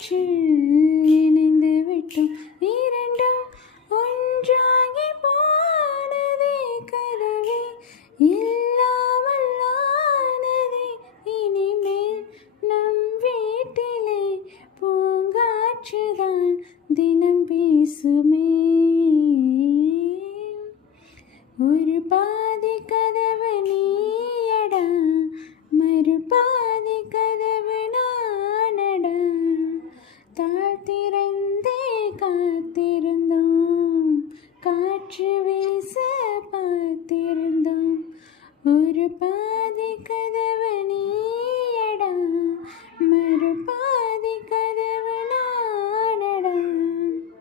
காற்றில் இணைந்து விட்டோம் இரண்டும் ஒன்றாகி போனதே கனவே இல்லாமல் ஆனதே இனிமேல் நம் வீட்டிலே பூங்காற்றுதான் தினம் பேசுமே ஒரு பாதி கதவு நீயடா மறுபாதி கதவு நானடா தாழ்த்திறந்தே காத்திருந்தோம் காற்று வீச பார்த்திருந்தோம் ஒரு